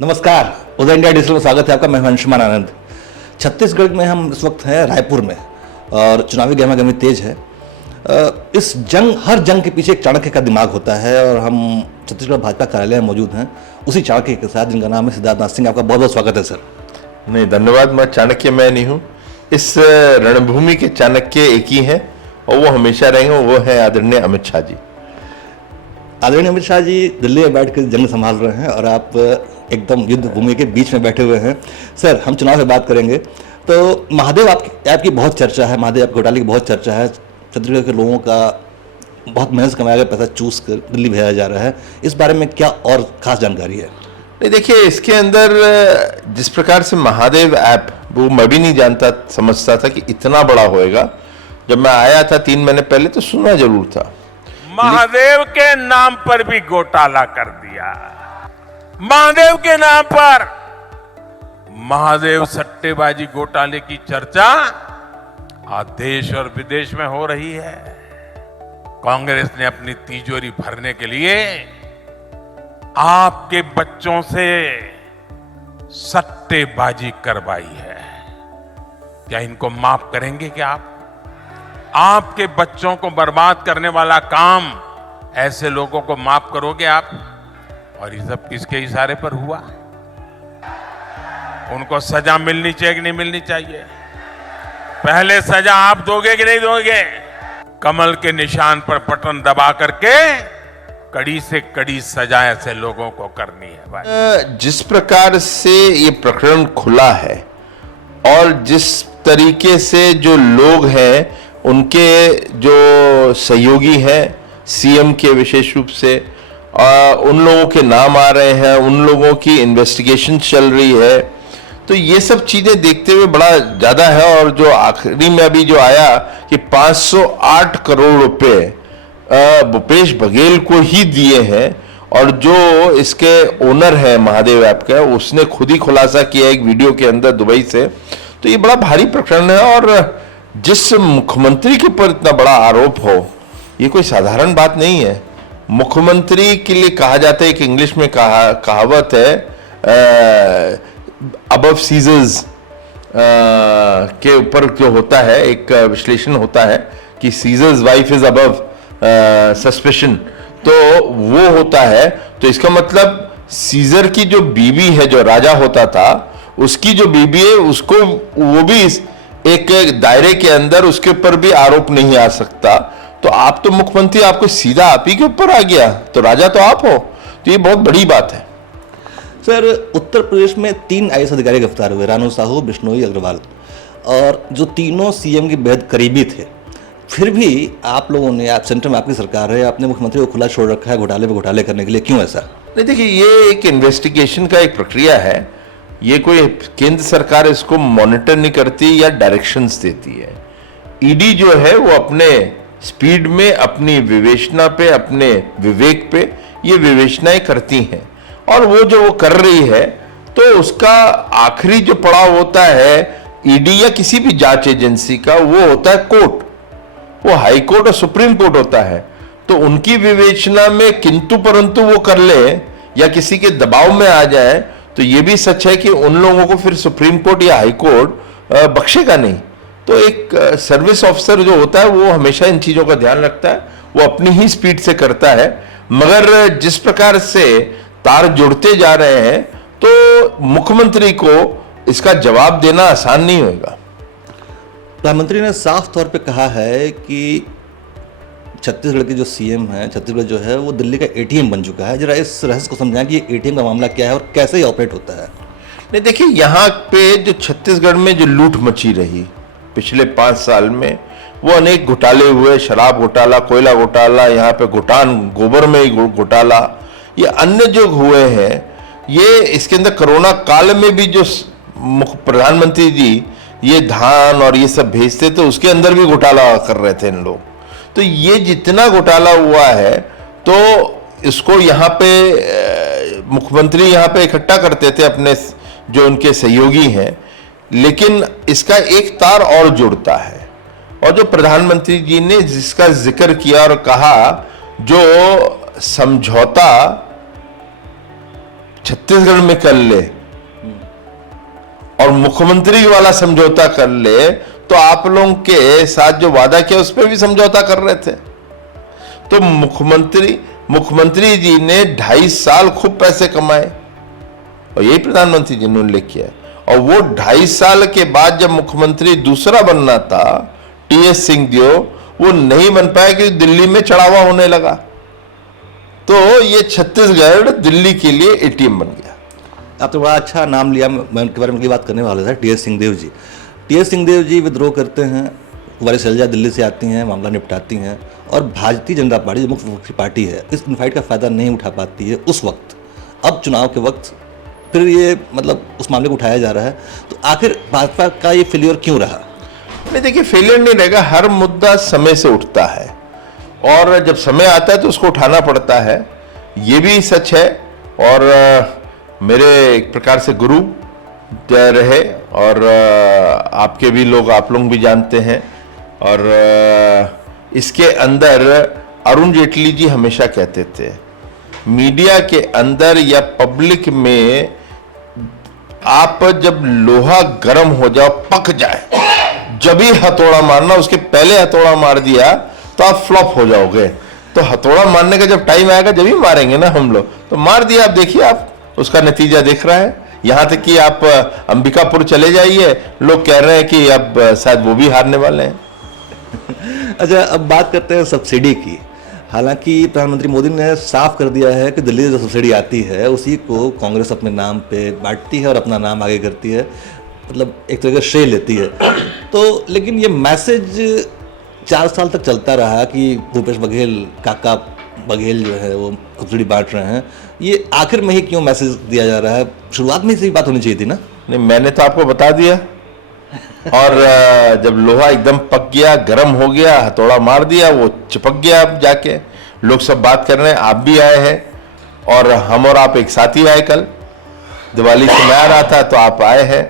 नमस्कार, उदय India digital में स्वागत है आपका। मैं अंशुमान आनंद। छत्तीसगढ़ में हम इस वक्त हैं रायपुर में और चुनावी गहमागहमी तेज है। इस हर जंग के पीछे एक चाणक्य का दिमाग होता है और हम छत्तीसगढ़ भाजपा कार्यालय में मौजूद हैं उसी चाणक्य के साथ, जिनका नाम है सिद्धार्थ नाथ सिंह। आपका बहुत बहुत स्वागत है सर। नहीं, धन्यवाद। मैं चाणक्य मैं नहीं हूँ। इस रणभूमि के चाणक्य एक ही हैं और वो हमेशा रहेंगे। वो है आदरणीय अमित शाह जी। आदरणीय अमित शाह जी दिल्ली में बैठ कर जंग संभाल रहे हैं और आप एकदम युद्ध भूमि के बीच में बैठे हुए हैं। सर, हम चुनाव पे बात करेंगे तो महादेव आपकी बहुत चर्चा है, महादेव आप घोटाले की बहुत चर्चा है। छत्तीसगढ़ के लोगों का बहुत मेहनत से कमाया गया पैसा चूस कर दिल्ली भेजा जा रहा है। इस बारे में क्या और खास जानकारी है? नहीं, देखिए, इसके अंदर जिस प्रकार से महादेव ऐप, वो मैं भी नहीं जानता समझता था कि इतना बड़ा होएगा। जब मैं आया था 3 महीने पहले तो सुना जरूर था। महादेव के नाम पर भी घोटाला कर दिया। महादेव के नाम पर महादेव सट्टेबाजी घोटाले की चर्चा आज देश और विदेश में हो रही है। कांग्रेस ने अपनी तिजोरी भरने के लिए आपके बच्चों से सट्टेबाजी करवाई है। क्या इनको माफ करेंगे क्या आप? आपके बच्चों को बर्बाद करने वाला काम ऐसे लोगों को माफ करोगे आप? और ये सब किसके इशारे पर हुआ? उनको सजा मिलनी चाहिए कि नहीं मिलनी चाहिए? पहले सजा आप दोगे कि नहीं दोगे? कमल के निशान पर बटन दबा करके कड़ी से कड़ी सजा ऐसे लोगों को करनी है भाई। जिस प्रकार से ये प्रकरण खुला है और जिस तरीके से जो लोग हैं, उनके जो सहयोगी हैं सीएम के, विशेष रूप से उन लोगों के नाम आ रहे हैं, उन लोगों की इन्वेस्टिगेशन चल रही है, तो ये सब चीजें देखते हुए बड़ा ज्यादा है। और जो आखिरी में अभी जो आया कि 508 करोड़ रुपए भूपेश बघेल को ही दिए हैं और जो इसके ओनर है महादेव ऐप का, उसने खुद ही खुलासा किया एक वीडियो के अंदर दुबई से, तो ये बड़ा भारी प्रकरण है। और जिस मुख्यमंत्री के ऊपर इतना बड़ा आरोप हो, ये कोई साधारण बात नहीं है। मुख्यमंत्री के लिए कहा जाता है, एक इंग्लिश में कहावत है, अबव सीजर्स के ऊपर जो होता है एक विश्लेषण होता है कि seizures wife is above suspicion, तो वो होता है। तो इसका मतलब सीजर की जो बीवी है, जो राजा होता था, उसकी जो बीवी है, उसको वो भी एक दायरे के अंदर, उसके ऊपर भी आरोप नहीं आ सकता। तो आप तो मुख्यमंत्री, आपको सीधा आप ही के ऊपर आ गया, तो राजा तो आप हो। तो ये बहुत बड़ी बात है। सर, उत्तर प्रदेश में 3 आईएएस अधिकारी गिरफ्तार हुए, रानू साहू, बिश्नोई अग्रवाल, और जो तीनों सीएम के बेहद करीबी थे। फिर भी आप लोगों ने, आप सेंटर में आपकी सरकार है, आपने मुख्यमंत्री को खुला छोड़ रखा है घोटाले पे घोटाले करने के लिए। क्यों ऐसा? नहीं, देखिए, ये एक इन्वेस्टिगेशन का एक प्रक्रिया है। ये कोई केंद्र सरकार इसको मॉनिटर नहीं करती या डायरेक्शंस देती है। ईडी जो है वो अपने स्पीड में, अपनी विवेचना पे, अपने विवेक पे ये विवेचनाएं करती हैं। और वो जो वो कर रही है, तो उसका आखिरी जो पड़ाव होता है ईडी या किसी भी जांच एजेंसी का, वो होता है कोर्ट। वो हाई कोर्ट और सुप्रीम कोर्ट होता है। तो उनकी विवेचना में किंतु परंतु वो कर ले या किसी के दबाव में आ जाए, तो ये भी सच है कि उन लोगों को फिर सुप्रीम कोर्ट या हाई कोर्ट बख्शेगा नहीं। तो एक सर्विस ऑफिसर जो होता है वो हमेशा इन चीजों का ध्यान रखता है, वो अपनी ही स्पीड से करता है। मगर जिस प्रकार से तार जुड़ते जा रहे हैं, तो मुख्यमंत्री को इसका जवाब देना आसान नहीं होगा। प्रधानमंत्री ने साफ तौर पे कहा है कि छत्तीसगढ़ के जो सीएम है, छत्तीसगढ़ जो है वो दिल्ली का एटीएम बन चुका है। जरा इस रहस्य को समझाएं कि ये एटीएम का मामला क्या है और कैसे ये ऑपरेट होता है। नहीं, देखिए, यहाँ पे जो छत्तीसगढ़ में जो लूट मची रही पिछले 5 साल में, वो अनेक घोटाले हुए। शराब घोटाला, कोयला घोटाला, यहाँ पे गोबर में ही घोटाला, ये अन्य जो हुए हैं, ये इसके अंदर कोरोना काल में भी जो प्रधानमंत्री जी ये धान और ये सब भेजते थे, उसके अंदर भी घोटाला कर रहे थे इन लोग। तो ये जितना घोटाला हुआ है, तो इसको यहाँ पे मुख्यमंत्री यहाँ पे इकट्ठा करते थे अपने जो उनके सहयोगी हैं, लेकिन इसका एक तार और जुड़ता है। और जो प्रधानमंत्री जी ने जिसका जिक्र किया और कहा, जो समझौता छत्तीसगढ़ में कर ले और मुख्यमंत्री वाला समझौता कर ले, तो आप लोगों के साथ जो वादा किया उस पर भी समझौता कर रहे थे। तो मुख्यमंत्री जी ने 2.5 साल खूब पैसे कमाए और यही प्रधानमंत्री जी ने उल्लेख किया। और वो 2.5 साल के बाद जब मुख्यमंत्री दूसरा बनना था, टीएस सिंहदेव, वो नहीं बन पाया क्योंकि दिल्ली में चढ़ावा होने लगा। तो ये छत्तीसगढ़ दिल्ली के लिए एटीएम बन गया। आप तो बड़ा अच्छा नाम लिया, मैं उनके बारे में की बात करने वाला था, टीएस सिंहदेव जी। टीएस सिंहदेव जी विद्रोह करते हैं, कुंवारी शैलजा दिल्ली से आती हैं, मामला निपटाती हैं, और भारतीय जनता पार्टी जो मुख्य विपक्षी पार्टी है इस फाइट का फायदा नहीं उठा पाती है उस वक्त। अब चुनाव के वक्त फिर ये मतलब उस मामले को उठाया जा रहा है, तो आखिर भाजपा का ये फेलियर क्यों रहा? नहीं, देखिए, फेलियर नहीं रहेगा, हर मुद्दा समय से उठता है और जब समय आता है तो उसको उठाना पड़ता है, ये भी सच है। और मेरे एक प्रकार से गुरु रहे और आपके भी लोग, आप लोग भी जानते हैं। और इसके अंदर अरुण जेटली जी हमेशा कहते थे, मीडिया के अंदर या पब्लिक में आप जब लोहा गर्म हो जाओ, पक जाए, जब ही हथौड़ा मारना, उसके पहले हथौड़ा मार दिया तो आप फ्लॉप हो जाओगे। तो हथौड़ा मारने का जब टाइम आएगा जब ही मारेंगे ना हम लोग। तो मार दिया, आप देखिए, आप उसका नतीजा देख रहा है। यहां तक कि आप अंबिकापुर चले जाइए, लोग कह रहे हैं कि अब शायद वो भी हारने वाले हैं। अच्छा, अब बात करते हैं सब्सिडी की। हालांकि प्रधानमंत्री मोदी ने साफ कर दिया है कि दिल्ली से जो सब्सिडी आती है उसी को कांग्रेस अपने नाम पे बांटती है और अपना नाम आगे करती है, मतलब एक तरह का श्रेय लेती है। तो लेकिन ये मैसेज 4 साल तक चलता रहा कि भूपेश बघेल, काका बघेल जो है वो सब्सिडी बांट रहे हैं। ये आखिर में ही क्यों मैसेज दिया जा रहा है? शुरुआत में ही बात होनी चाहिए थी ना? नहीं, मैंने तो आपको बता दिया। और जब लोहा एकदम पक गया, गर्म हो गया, हथौड़ा मार दिया, वो चिपक गया। अब जाके लोग सब बात कर रहे हैं, आप भी आए हैं और हम और आप एक साथ ही आए। कल दिवाली से मैं आ रहा था तो आप आए हैं।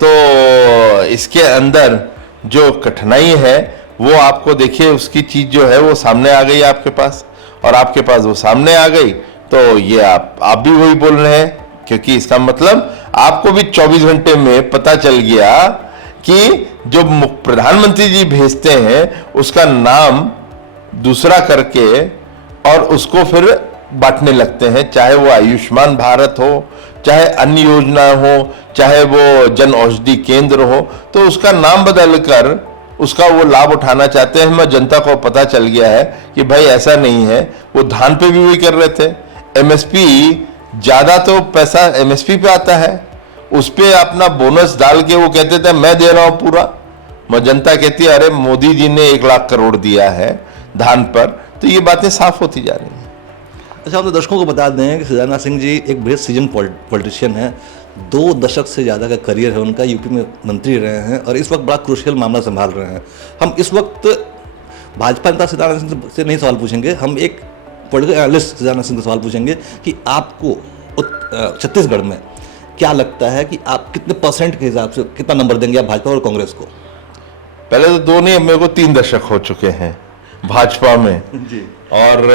तो इसके अंदर जो कठिनाई है वो आपको देखिए, उसकी चीज जो है वो सामने आ गई आपके पास, और आपके पास वो सामने आ गई तो ये आप भी वही बोल रहे हैं, क्योंकि इसका मतलब आपको भी 24 घंटे में पता चल गया कि जो प्रधानमंत्री जी भेजते हैं उसका नाम दूसरा करके और उसको फिर बांटने लगते हैं, चाहे वो आयुष्मान भारत हो, चाहे अन्य योजना हो, चाहे वो जन औषधि केंद्र हो, तो उसका नाम बदलकर उसका वो लाभ उठाना चाहते हैं। मैं जनता को पता चल गया है कि भाई ऐसा नहीं है। वो धान पे भी वही कर रहे थे, एमएसपी, ज्यादा तो पैसा एमएसपी पे आता है, उस पे अपना बोनस डाल के वो कहते थे मैं दे रहा हूं पूरा। मैं जनता कहती है अरे मोदी जी ने 1 लाख करोड़ दिया है धान पर। तो ये बातें साफ होती जा रही हैं। अच्छा, हम तो दर्शकों को बता दें कि सुजाना सिंह जी एक बेहद सीजन पॉलिटिशियन है। 2 दशक से ज़्यादा का करियर है उनका, यूपी में मंत्री रहे हैं और इस वक्त बड़ा क्रूशियल मामला संभाल रहे हैं। हम इस वक्त भाजपा नेता सुजाना सिंह से नहीं सवाल पूछेंगे, हम एक पॉलिटिकल एनालिस्ट सुजाना सिंह से सवाल पूछेंगे कि आपको छत्तीसगढ़ में क्या लगता है कि आप कितने % के हिसाब से कितना नंबर देंगे आप भाजपा और कांग्रेस को? पहले तो 2 नहीं, मेरे को 3 दशक हो चुके हैं भाजपा में जी। और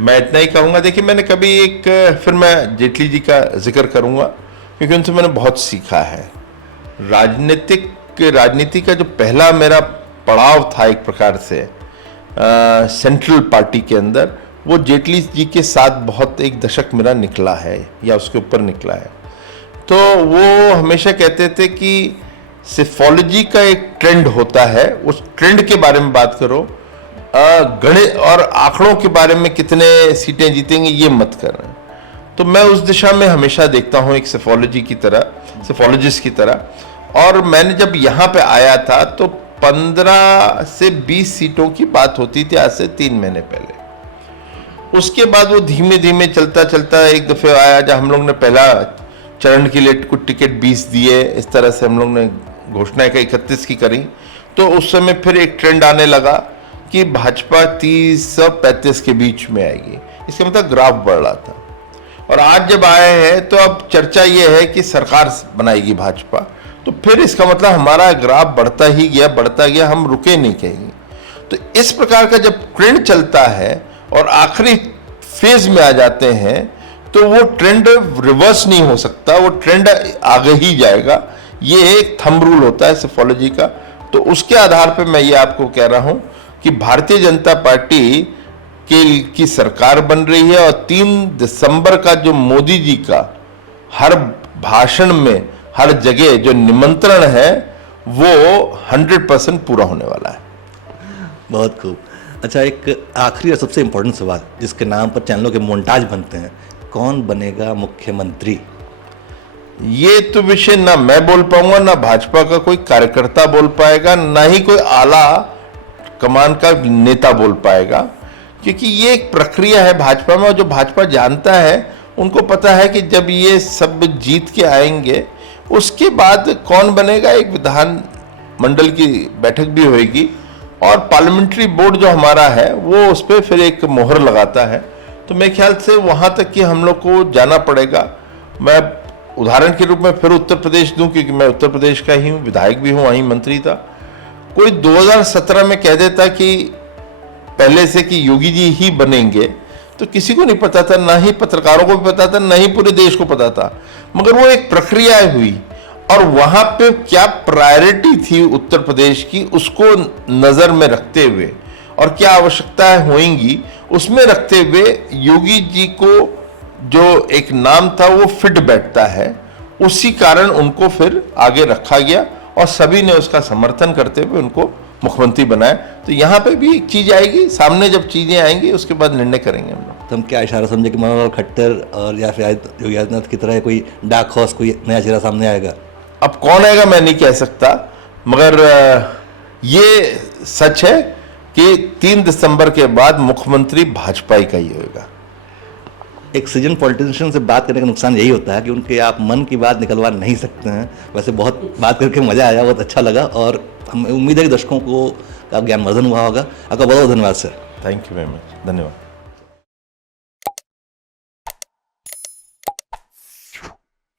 मैं इतना ही कहूंगा। देखिए, मैंने कभी फिर मैं जेटली जी का जिक्र करूंगा क्योंकि उनसे मैंने बहुत सीखा है। राजनीति का जो पहला मेरा पड़ाव था एक प्रकार से सेंट्रल पार्टी के अंदर, वो जेटली जी के साथ बहुत 1 दशक मेरा निकला है या उसके ऊपर निकला है। तो वो हमेशा कहते थे कि सिफोलॉजी का एक ट्रेंड होता है, उस ट्रेंड के बारे में बात करो, गणित और आंकड़ों के बारे में कितने सीटें जीतेंगे ये मत कर। तो मैं उस दिशा में हमेशा देखता हूं, एक सिफोलॉजिस्ट की तरह। और मैंने जब यहां पे आया था तो 15 से 20 सीटों की बात होती थी आज से 3 महीने पहले। उसके बाद वो धीमे धीमे चलता चलता एक दफे आया जब हम लोग ने पहला चरण के लिए कुछ टिकट 20 दिए, इस तरह से हम लोग ने घोषणा 31 की करी। तो उस समय फिर एक ट्रेंड आने लगा कि भाजपा 30 से 35 के बीच में आएगी। इसका मतलब ग्राफ बढ़ रहा था। और आज जब आए हैं तो अब चर्चा ये है कि सरकार बनाएगी भाजपा। तो फिर इसका मतलब हमारा ग्राफ बढ़ता गया, हम रुके नहीं कहीं। तो इस प्रकार का जब ट्रेंड चलता है और आखिरी फेज में आ जाते हैं तो वो ट्रेंड रिवर्स नहीं हो सकता, वो ट्रेंड आगे ही जाएगा। ये एक थंब रूल होता है सिफोलॉजी का। तो उसके आधार पर मैं ये आपको कह रहा हूं कि भारतीय जनता पार्टी की सरकार बन रही है और 3 दिसंबर का जो मोदी जी का हर भाषण में, हर जगह जो निमंत्रण है, वो 100% पूरा होने वाला है। बहुत खूब। अच्छा, एक आखिरी और सबसे इम्पोर्टेंट सवाल जिसके नाम पर चैनलों के मोन्टाज बनते हैं, कौन बनेगा मुख्यमंत्री? ये तो विषय ना मैं बोल पाऊंगा, ना भाजपा का कोई कार्यकर्ता बोल पाएगा, ना ही कोई आला कमान का नेता बोल पाएगा, क्योंकि ये एक प्रक्रिया है भाजपा में। और जो भाजपा जानता है, उनको पता है कि जब ये सब जीत के आएंगे, उसके बाद कौन बनेगा, एक विधान मंडल की बैठक भी होगी और पार्लियामेंट्री बोर्ड जो हमारा है वो उस पर फिर एक मोहर लगाता है। तो मेरे ख्याल से वहां तक कि हम लोग को जाना पड़ेगा। मैं उदाहरण के रूप में फिर उत्तर प्रदेश दूं, क्योंकि मैं उत्तर प्रदेश का ही हूं, विधायक भी हूं, वहीं मंत्री था। कोई 2017 में कह देता कि पहले से कि योगी जी ही बनेंगे, तो किसी को नहीं पता था, ना ही पत्रकारों को भी पता था, ना ही पूरे देश को पता था। मगर वो एक प्रक्रिया हुई और वहां पे क्या प्रायोरिटी थी उत्तर प्रदेश की, उसको नजर में रखते हुए और क्या आवश्यकताएं होंगी उसमें रखते हुए योगी जी को जो एक नाम था वो फिट बैठता है। उसी कारण उनको फिर आगे रखा गया और सभी ने उसका समर्थन करते हुए उनको मुख्यमंत्री बनाया। तो यहाँ पे भी एक चीज आएगी सामने, जब चीजें आएंगी उसके बाद निर्णय करेंगे हम लोग। तो हम क्या इशारा समझे कि मनोहर खट्टर और या फिर योगी आदित्यनाथ की तरह कोई डार्क हॉर्स, कोई नया चेहरा सामने आएगा? अब कौन आएगा मैं नहीं कह सकता, मगर ये सच है कि 3 दिसंबर के बाद मुख्यमंत्री भाजपा ही का ही होगा। एक सीजन पॉलिटिशियन से बात करने का नुकसान यही होता है कि उनके आप मन की बात निकलवा नहीं सकते हैं। वैसे बहुत बात करके मजा आया, बहुत अच्छा लगा और हमें उम्मीद है कि दर्शकों को का ज्ञानवर्धन हुआ होगा। आपका बहुत बहुत धन्यवाद sir. Thank you very much, धन्यवाद।